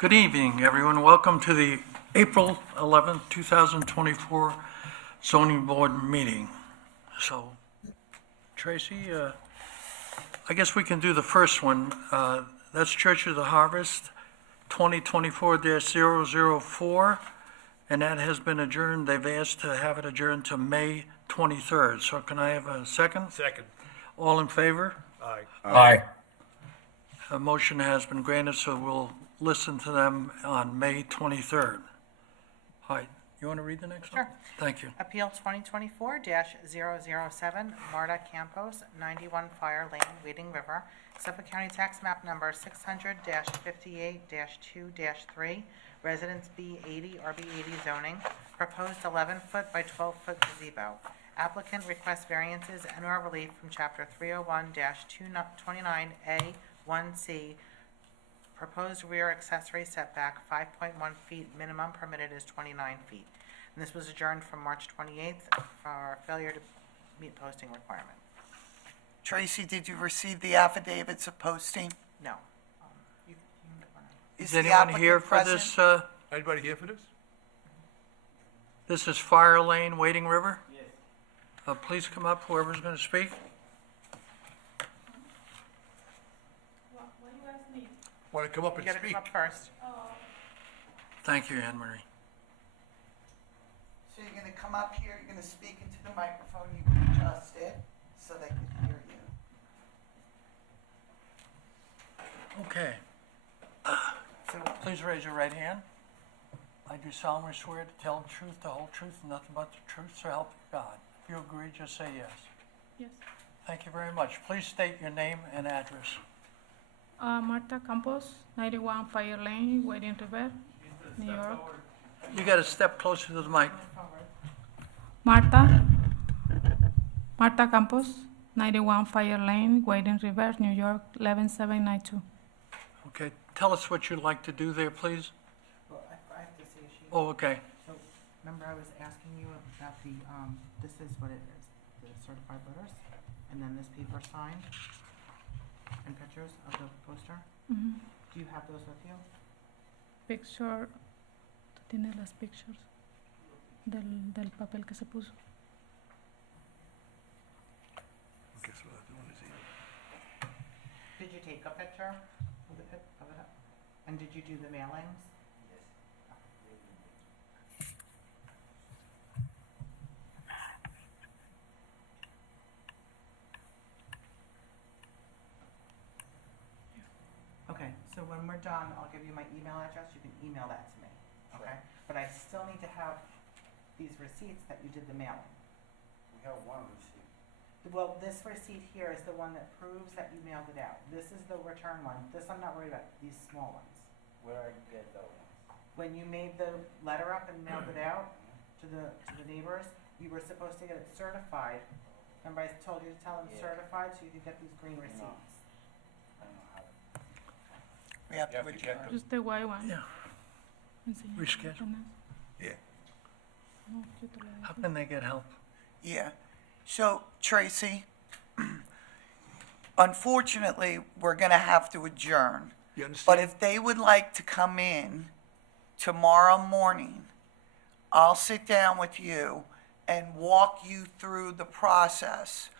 Good evening, everyone. Welcome to the April 11th, 2024 zoning board meeting. So, Tracy, I guess we can do the first one. That's Church of the Harvest, 2024-004, and that has been adjourned. They've asked to have it adjourned to May 23rd. So can I have a second? Second. All in favor? Aye. Aye. A motion has been granted, so we'll listen to them on May 23rd. All right, you want to read the next one? Sure. Thank you. Appeal 2024-007, Marta Campos, 91 Fire Lane, Wading River, Suffolk County Tax Map Number 600-58-2-3, Residence B80 or B80 zoning, proposed 11-foot by 12-foot gazebo. Applicant requests variances and/or relief from Chapter 301-229A1C, proposed rear accessory setback 5.1 feet, minimum permitted is 29 feet. And this was adjourned from March 28th for failure to meet posting requirement. Tracy, did you receive the affidavits of posting? No. Is the anyone here applicant for this? present? Anybody here for this? This is Fire Lane, Wading River? Yes. Please come up, whoever's going to speak. Want to come up You and gotta speak? come up first. Thank you, Anne Marie. So you're gonna come up here, you're gonna speak into the microphone, you can adjust it so they can hear you. Okay. So, Please raise your right hand. I do solemnly swear to tell the truth, the whole truth, and nothing but the truth, so help you God. If you agree, just say yes. Yes. Thank you very much. Please state your name and address. Marta Campos, 91 Fire Lane, Wading River, New York. You got to step closer to the mic. Marta Campos, 91 Fire Lane, Wading River, New York, 11792. Okay, tell us what you'd like to do there, please. well, I have to say, she, Oh, okay. so, remember I was asking you about the, this is what it is, the certified letters, and then this paper signed, and pictures of the poster. Ujú. Do you have those with you? Picture, tú tienes las pictures del papel que se puso. Guess what I'm doing is eating. Did you take a picture of the of it? And did you do the mailings? Okay, so when we're done, I'll give you my email address, you can email that to me, okay? But I still need to have these receipts that you did the mailing. We have one receipt. Well, this receipt here is the one that proves that you mailed it out. This is the return one. This I'm not worried about, these small ones. Where I get that one? When you made the letter up and mailed it out to the neighbors, you were supposed to get it certified. Remember I told you to tell them Yeah. certified so you could get these green receipts? I don't have it. We have You to have to get adjourn. Just the white one. Yeah. Enseña. Reschedule. Yeah. No, yo te lo doy. How can they get help? Yeah. So, Tracy, unfortunately, we're gonna have to adjourn. You But understand? if they would like to come in tomorrow morning, I'll sit down with you and walk you through the process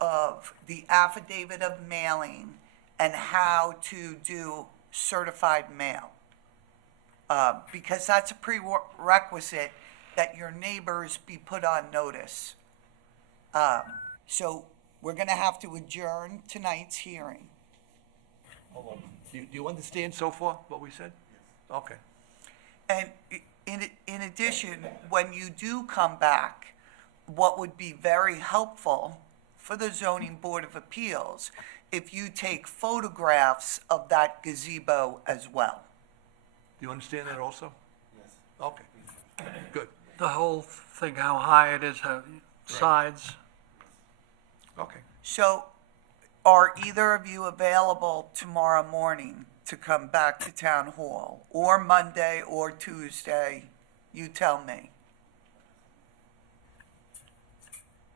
of the affidavit of mailing and how to do certified mail. Because that's a prerequisite that your neighbors be put on notice. So we're gonna have to adjourn tonight's hearing. Hold on. Do you understand so far what we said? Okay. And in addition, when you do come back, what would be very helpful for the zoning board of appeals, if you take photographs of that gazebo as well. Do you understand that also? Yes. Okay. Good. The whole thing, how high it is, how sides. Okay. So are either of you available tomorrow morning to come back to town hall, or Monday or Tuesday? You tell me.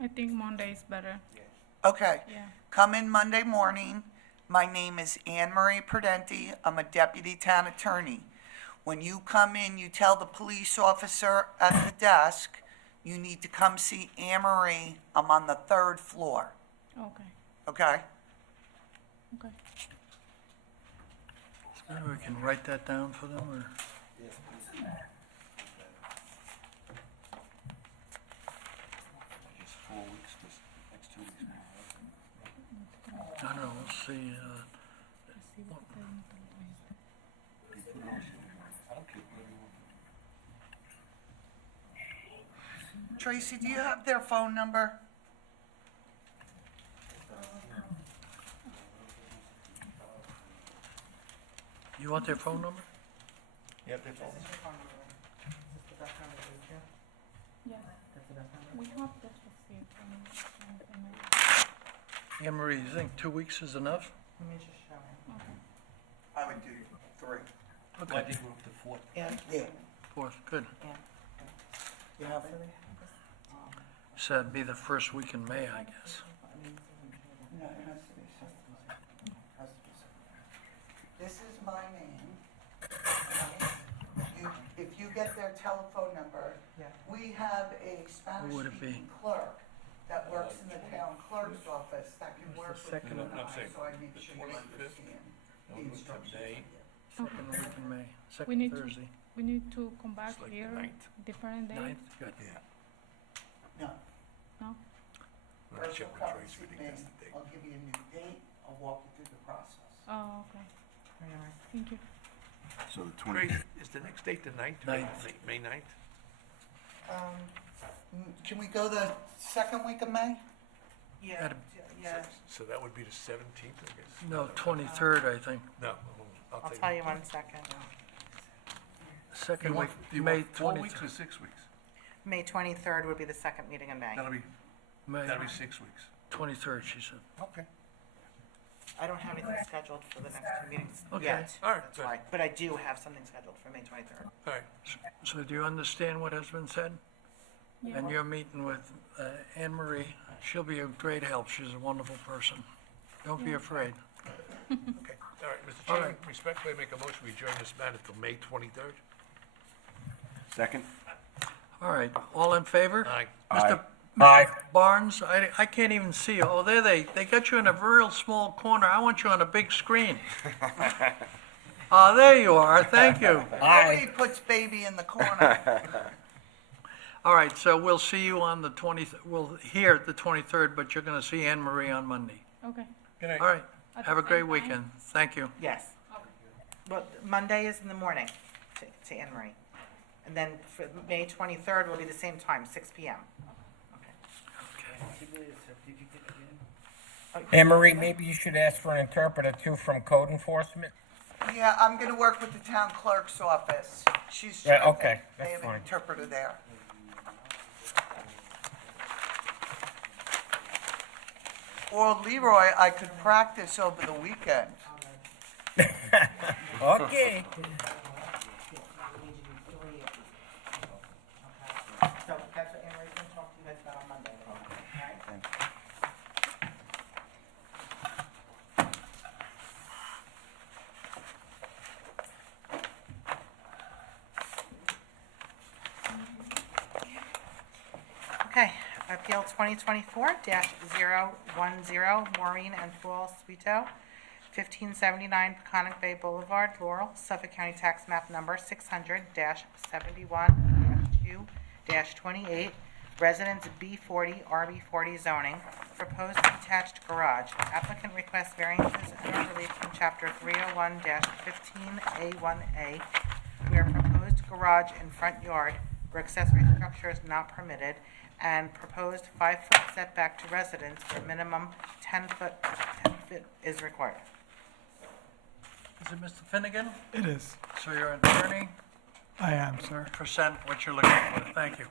I think Monday is better. Okay. Yeah. Come in Monday morning. My name is Anne Marie Prudenti. I'm a deputy town attorney. When you come in, you tell the police officer at the desk, you need to come see Anne Marie. I'm on the 3rd floor, Okay, okay? okay. Maybe we can write that down for them, or? Just 4 weeks, this next 2 weeks now. I don't know, we'll see. I don't care. Tracy, do you have their phone number? You want their phone number? You have their phone? Is this the best number to reach you? Yeah, That's the best number? we have just received from Anne Marie, you think 2 weeks is enough? Let me just show him. okay. I would do 3. I think we're up to 4. And, Yeah. 4th, good. You have it? So that'd be the first week in May, I guess. No, it has to be something. Has to be something. This is my name. If you get their telephone number, Yeah. we have a Who would it Spanish-speaking be? clerk that works in the town clerk's office that can work with second you of- and I'm I, saying so I make the sure you 25th, understand the no, it's instructions. May. Second week in May, We second need to- Thursday. We need to come back It's like the here, 9th. different day, 9th, good. Yeah. No, no? Let's first check you'll with come and Tracy, see we think me. that's the date. I'll give you a new date, I'll walk you through the process. Oh, okay, thank you. So the Great, is the next date the 9th? 9th. May 9th? Can we go the second week of May? Yeah, Gotta- yeah. So that would be the 17th, I guess? No, 23rd, I think. No, I'll tell you 1 second. Second You week, want, do you May want 4 weeks or 23rd. 6 weeks? May 23rd would be the second meeting in May. That'll be May 6 weeks. 23rd, she said. Okay. I don't have anything scheduled for the next 2 meetings Okay. yet. All right, That's good. why, but I do have something scheduled for May 23rd. All right. So do you understand what has been said? Yeah. And you're meeting with Anne Marie. She'll be a great help. She's a wonderful person. Don't be afraid. Okay. All right, Mr. All Chairman, right. respectfully, I make a motion, we adjourn this matter till May 23rd. second? All right, all in favor? Aye. Mr. Mr. Barnes, I can't even see you. Oh, there they got you in a real small corner. I want you on a big screen. There you are. Thank you. Nobody puts baby in the corner. All right, so we'll see you on the 20th, we'll hear the 23rd, but you're going to see Anne Marie on Monday. Okay. Good night. All right, At have a the great same time? weekend. Thank you. Yes. But Monday is in the morning to Anne Marie. And then for May 23rd will be the same time, 6 PM. Okay. Okay. Anne Marie, maybe you should ask for an interpreter too from code enforcement? Yeah, I'm gonna work with the town clerk's office. She's Yeah, terrific. okay, They that's have an fine. interpreter there. Or Leroy, I could practice over the weekend. Okay. So that's what Anne Marie's gonna talk to you guys about on Monday. All right? Okay, Appeal 2024-010, Maureen and Paul Sweeto, 1579 Peconic Bay Boulevard, Laurel, Suffolk County Tax Map Number 600-71-2-28, Residence B40, RB40 zoning, proposed detached garage. Applicant requests variances and relief from Chapter 301-15A1A, where proposed garage in front yard where accessory structure is not permitted, and proposed 5-foot setback to residence where minimum 10 foot is required. Is it Mr. Finnegan? It is. So you're an attorney, I am, sir. present what you're looking for. Thank you.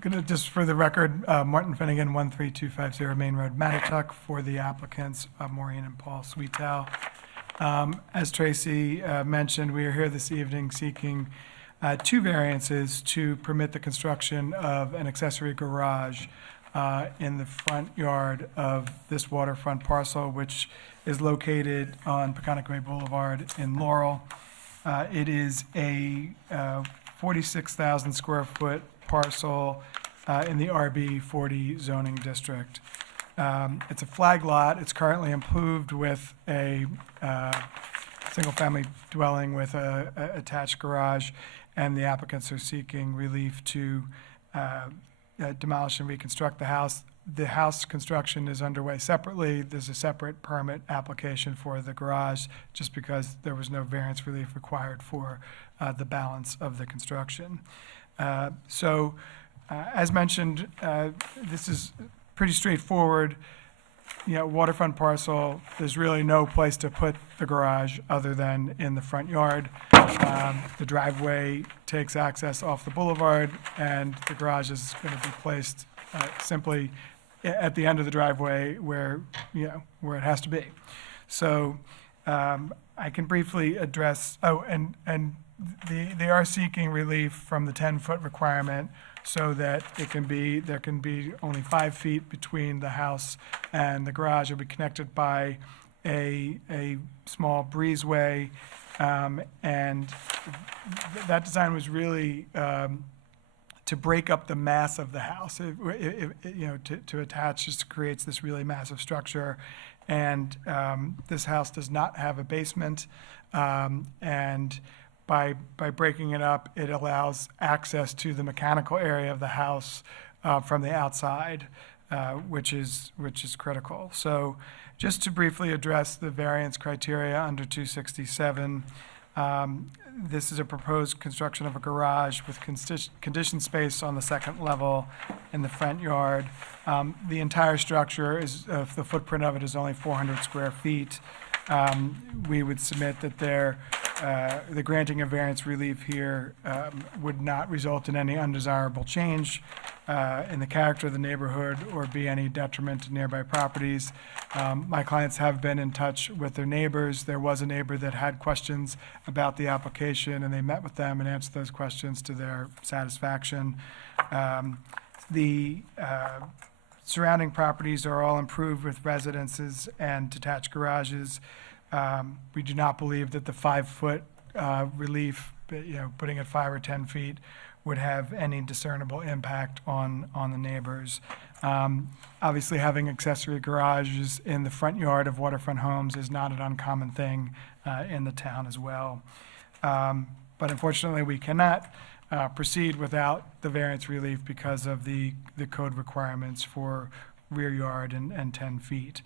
Gonna, just for the record, Martin Finnegan, 13250 Main Road, Matituck, for the applicants, Maureen and Paul Sweetow. As Tracy mentioned, we are here this evening seeking 2 variances to permit the construction of an accessory garage in the front yard of this waterfront parcel, which is located on Peconic Bay Boulevard in Laurel. It is a 46,000 square foot parcel in the RB 40 zoning district. It's a flag lot. It's currently improved with a single-family dwelling with a attached garage, and the applicants are seeking relief to demolish and reconstruct the house. The house construction is underway separately. There's a separate permit application for the garage, just because there was no variance relief required for the balance of the construction. As mentioned, this is pretty straightforward. Waterfront parcel, there's really no place to put the garage other than in the front yard. The driveway takes access off the boulevard, and the garage is going to be placed simply at the end of the driveway where it has to be. So I can briefly address, they are seeking relief from the 10-foot requirement so that there can be only 5 feet between the house and the garage. It'll be connected by a small breezeway, and that design was really to break up the mass of the house. To attach just creates this really massive structure, and this house does not have a basement, and by breaking it up, it allows access to the mechanical area of the house from the outside, which is critical. So just to briefly address the variance criteria under 267, this is a proposed construction of a garage with conditioned space on the second level in the front yard. The entire structure is, the footprint of it is only 400 square feet. We would submit that the granting of variance relief here would not result in any undesirable change in the character of the neighborhood or be any detriment to nearby properties. My clients have been in touch with their neighbors. There was a neighbor that had questions about the application, and they met with them and answered those questions to their satisfaction. The surrounding properties are all improved with residences and detached garages. We do not believe that the 5-foot relief, putting it 5 or 10 feet, would have any discernible impact on the neighbors. Obviously, having accessory garages in the front yard of waterfront homes is not an uncommon thing in the town as well. But unfortunately, we cannot proceed without the variance relief because of the code requirements for rear yard and 10 feet.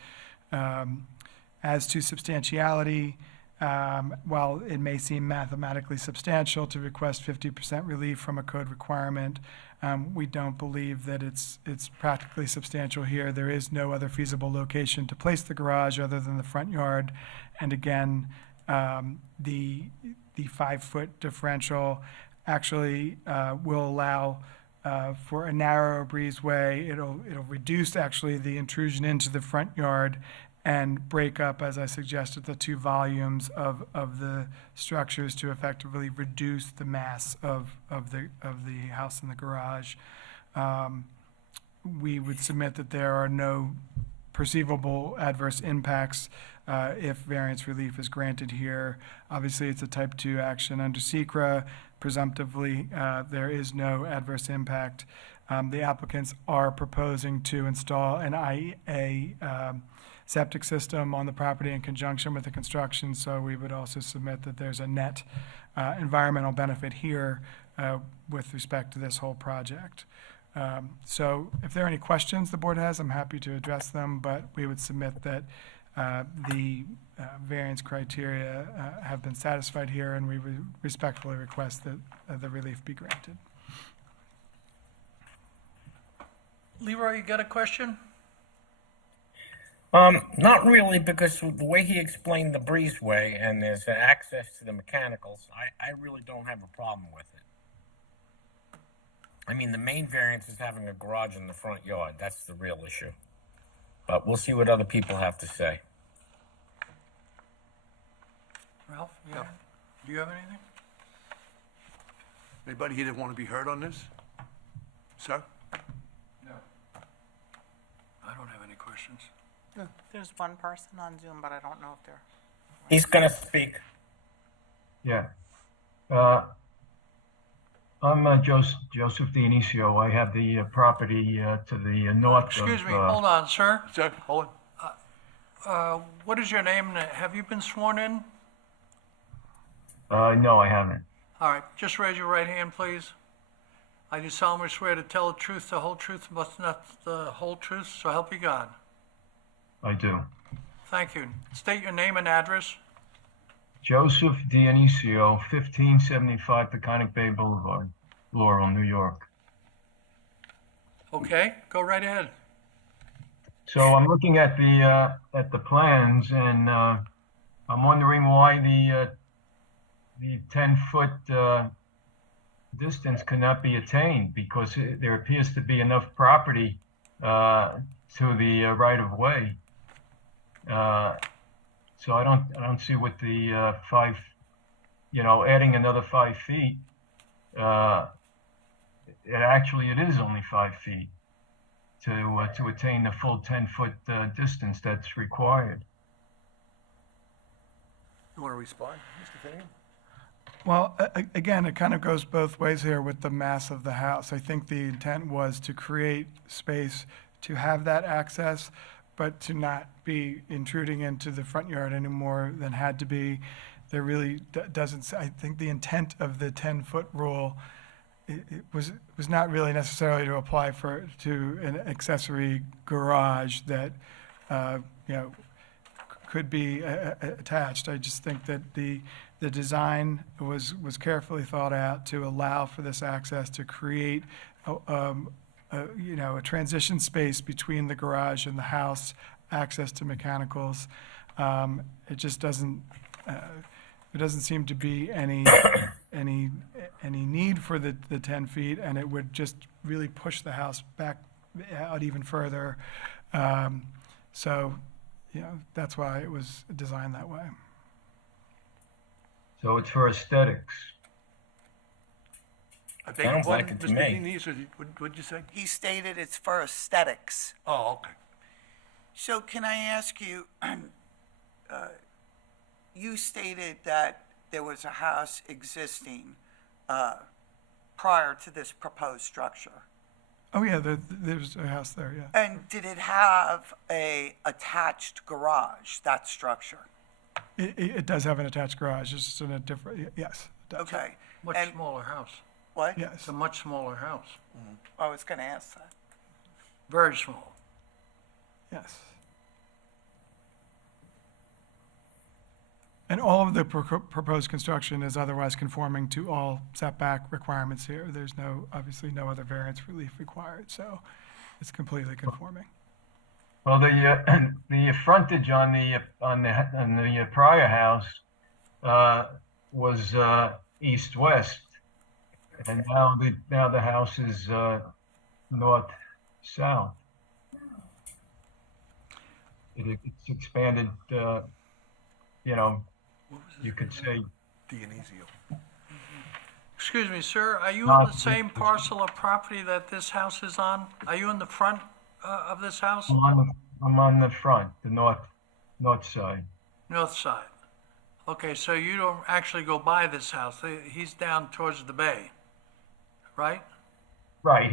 As to substantiality, while it may seem mathematically substantial to request 50% relief from a code requirement, we don't believe that it's practically substantial here. There is no other feasible location to place the garage other than the front yard. And again, the 5-foot differential actually will allow for a narrower breezeway. It'll reduce actually the intrusion into the front yard and break up, as I suggested, the 2 volumes of the structures to effectively reduce the mass of the house and the garage. We would submit that there are no perceivable adverse impacts if variance relief is granted here. Obviously, it's a type 2 action under SECRA. Presumptively, there is no adverse impact. The applicants are proposing to install an IEA septic system on the property in conjunction with the construction, so we would also submit that there's a net environmental benefit here with respect to this whole project. So if there are any questions the board has, I'm happy to address them, but we would submit that the variance criteria have been satisfied here, and we respectfully request that the relief be granted. Leroy, you got a question? Not really, because the way he explained the breezeway and there's access to the mechanicals, I really don't have a problem with it. I mean, the main variance is having a garage in the front yard. That's the real issue. But we'll see what other people have to say. Ralph, do you have anything? Anybody here that want to be heard on this? Sir? No. I don't have any questions. There's one person on Zoom, but I don't know if they're. He's gonna speak. Yeah. I'm Joseph Dionisio. I have the property to the north Excuse of... me, hold on, sir. Sir, hold on. What is your name? And have you been sworn in? No, I haven't. All right, just raise your right hand, please. I do solemnly swear to tell the truth, the whole truth, but not the whole truth, so help you God. I do. Thank you. State your name and address. Joseph Dionisio, 1575 Peconic Bay Boulevard, Laurel, New York. Okay, go right ahead. So I'm looking at the plans, and I'm wondering why the 10-foot distance cannot be attained, because there appears to be enough property to the right of way. So I don't see what the adding another 5 feet. It is only 5 feet to attain the full 10-foot distance that's required. You want to respond, Mr. Finnegan? Well, again, it kind of goes both ways here with the mass of the house. I think the intent was to create space to have that access, but to not be intruding into the front yard any more than had to be. There really doesn't, I think the intent of the 10-foot rule it was not really necessarily to apply to an accessory garage that, could be attached. I just think that the design was carefully thought out to allow for this access, to create a transition space between the garage and the house, access to mechanicals. It just doesn't, there doesn't seem to be any need for the 10 feet, and it would just really push the house back out even further. So, that's why it was designed that way. So it's for aesthetics. I beg Sounds your like pardon, it to Mr. me. Diniz, or what'd you say? He stated it's for aesthetics. Oh, okay. So can I ask you, you stated that there was a house existing prior to this proposed structure. Oh, yeah, there's a house there, yeah. And did it have a attached garage, that structure? It does have an attached garage, it's just in a different, yes, it does. Okay. Much And smaller house. what? Yes. It's a much smaller house. I was going to ask that. Very small. Yes. And all of the proposed construction is otherwise conforming to all setback requirements here. There's obviously no other variance relief required, so it's completely conforming. Well, the frontage on the prior house was east-west, and now the house is north-south. It's expanded, you could say. Dionisio. Excuse me, sir, are you Not- on the same parcel of property that this house is on? Are you in the front of this house? I'm on the front, the north side. North side. Okay, so you don't actually go by this house. He's down towards the bay, right? Right.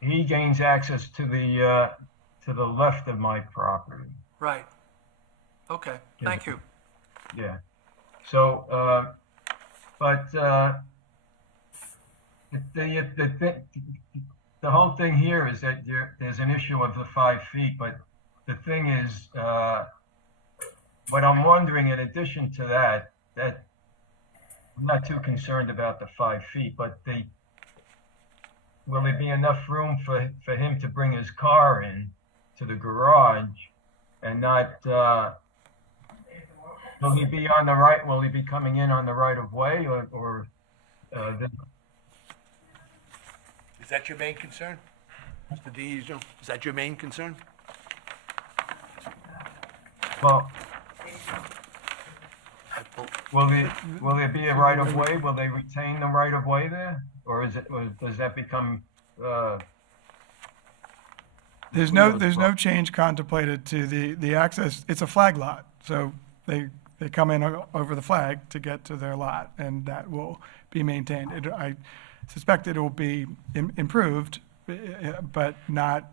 He gains access to the left of my property. Right. Okay, thank you. Yeah. So, the whole thing here is that there's an issue of the 5 feet, but the thing is, what I'm wondering in addition to that I'm not too concerned about the 5 feet, but will there be enough room for him to bring his car in to the garage and not, will he be on the right, will he be coming in on the right of way or Is that your main concern? Mr. Dionisio, is that your main concern? well, will there be a right of way? Will they retain the right of way there? Or does that become, There's no change contemplated to the access. It's a flag lot, so They come in over the flag to get to their lot, and that will be maintained. I suspect it will be improved, but not,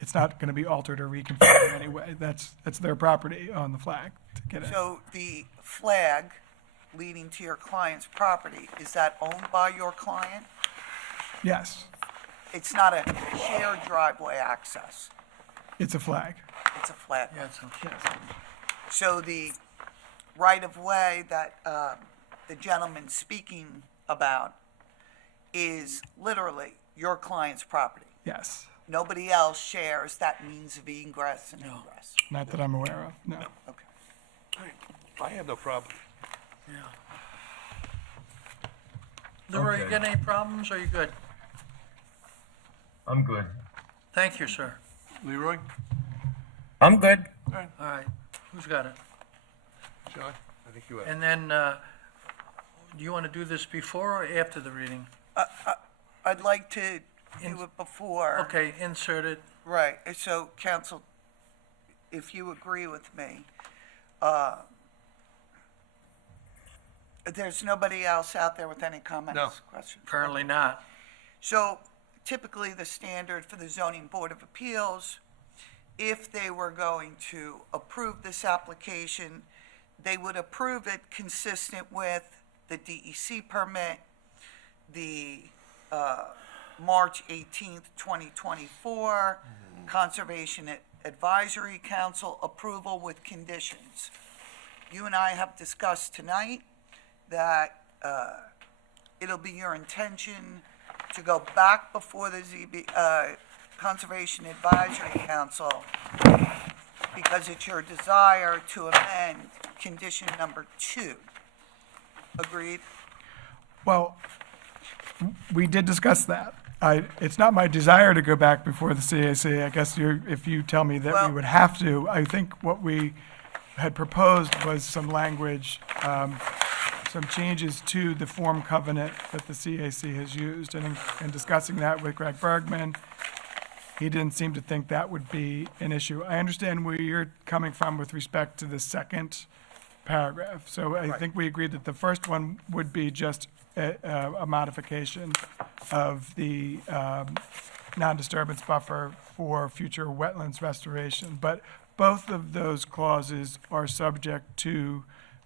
it's not going to be altered or reconfigured in any way. That's their property on the flag to get in. So the flag leading to your client's property, is that owned by your client? Yes, It's not a shared driveway access, it's a flag. it's a flag. Yeah, it's So the right-of-way that the gentleman's speaking about is literally your client's property. Yes, Nobody else shares that means of egress and ingress. not that I'm aware of, no. Okay. I have no problem. yeah. Leroy, you Okay. got any problems, or are you good? I'm good. Thank you, sir. Leroy? I'm good. All right, who's got it? John? I think you have. And then, do you want to do this before or after the reading? I'd like to do it before. Okay, insert it. Right, so counsel, if you agree with me, there's nobody else out there with any comments, No. questions? Currently not. So typically, the standard for the zoning board of appeals, if they were going to approve this application, they would approve it consistent with the DEC permit, the March 18th, 2024 Conservation Advisory Council approval with conditions. You and I have discussed tonight that it'll be your intention to go back before the Conservation Advisory Council because it's your desire to amend condition number 2. Agreed? Well, we did discuss that. It's not my desire to go back before the CAC. I guess if you tell me that we Well- would have to, I think what we had proposed was some language, some changes to the form covenant that the CAC has used. And in discussing that with Greg Bergman, he didn't seem to think that would be an issue. I understand where you're coming from with respect to the second paragraph. So I think we agreed that the first one would be just a modification of the non-disturbance buffer for future wetlands restoration. But both of those clauses are subject to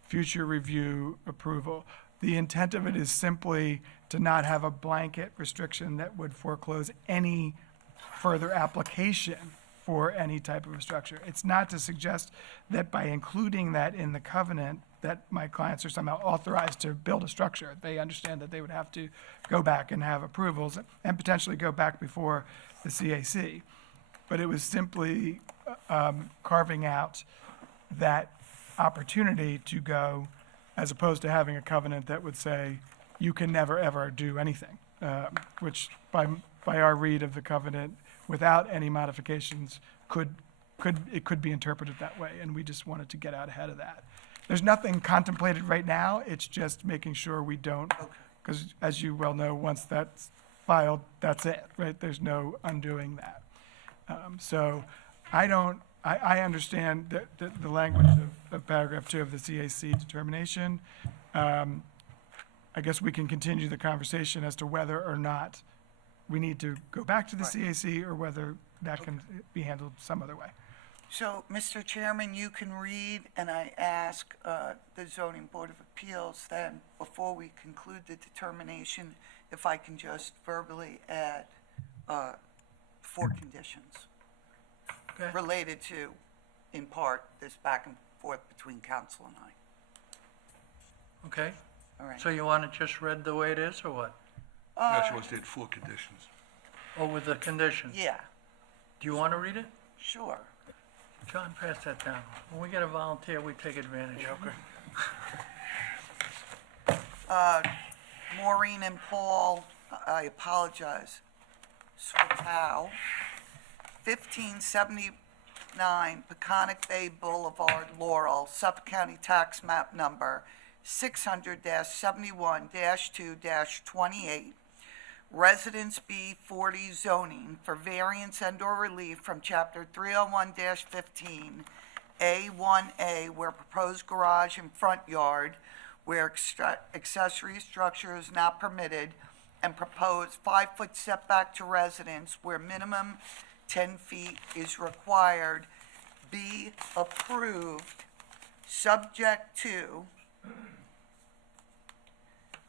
future review approval. The intent of it is simply to not have a blanket restriction that would foreclose any further application for any type of a structure. It's not to suggest that by including that in the covenant, that my clients are somehow authorized to build a structure. They understand that they would have to go back and have approvals and potentially go back before the CAC. But it was simply carving out that opportunity to go, as opposed to having a covenant that would say, you can never, ever do anything, which by our read of the covenant, without any modifications, could be interpreted that way, and we just wanted to get out ahead of that. There's nothing contemplated right now, it's just making sure we don't, because as you well know, once that's filed, that's it, right? There's no undoing that. So I understand the language of paragraph 2 of the CAC determination. I guess we can continue the conversation as to whether or not we need to go back to the CAC or whether that can be handled some other way. So, Mr. Chairman, you can read, and I ask the Zoning Board of Appeals then, before we conclude the determination, if I can just verbally add 4 conditions Okay. related to, in part, this back and forth between council and I. Okay, All right? so you want it just read the way it is, or what? No, she wants to add 4 conditions. Or with the condition? Yeah, Do you want to read it? sure. John, pass that down. When we get a volunteer, we take advantage. Okay. Maureen and Paul, I apologize, Swatow, 1579 Peconic Bay Boulevard, Laurel, Suffolk County Tax Map Number 600-71-2-28, Residence B40 zoning for variance and/or relief from Chapter 301-15 A1A, where proposed garage and front yard, where accessory structure is not permitted, and proposed 5-foot setback to residence where minimum 10 feet is required, be approved, subject to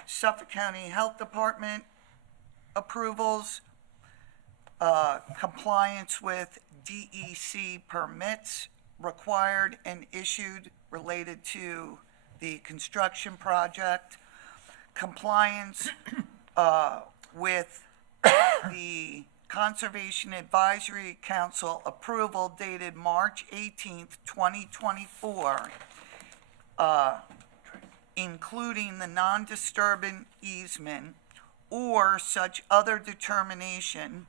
Suffolk County Health Department approvals, compliance with DEC permits required and issued related to the construction project, compliance with the Conservation Advisory Council approval dated March 18th, 2024, including the non-disturbance easement or such other determination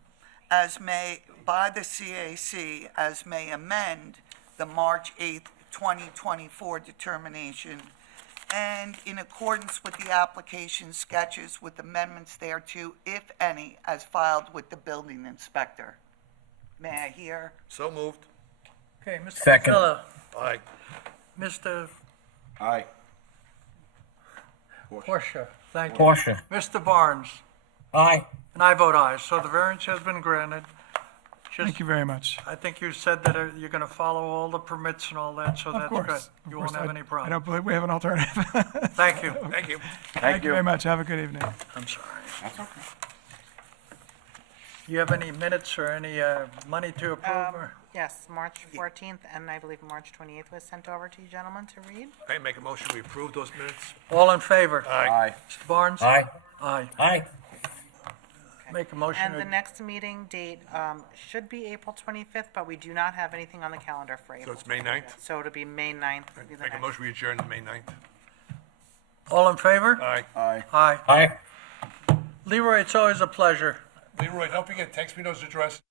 as may, by the CAC, as may amend the March 8th, 2024 determination, and in accordance with the application sketches with amendments thereto, if any, as filed with the building inspector. May I hear? So moved. Okay, Mr. Second. Patillo, Aye. Mr. Aye. Porsche, thank you. Porsche. Mr. Barnes, Aye. and I vote aye, so the variance has been granted. Just, Thank you very much. I think you said that you're gonna follow all the permits and all that, so Of that's course. good. of You won't course. have I- any I problem. don't believe we have an alternative. Thank you. Thank you. Thank you very much. Have a good evening. I'm sorry. That's okay. You have any minutes or any money to approve? or- Yes, March 14th, and I believe March 28th was sent over to you gentlemen to read. I make a motion, we approve those minutes. All in favor? Aye. Mr. Barnes? Aye. Aye. Aye. Make a motion. And the to- next meeting date should be April 25th, but we do not have anything on the calendar for So April. it's May 9th. So it'll be May 9th. will be the Make a next. motion, we adjourn to May 9th. All in favor? Aye. Aye. Aye. Aye. Leroy, it's always a pleasure. Leroy, don't forget, text me those addresses.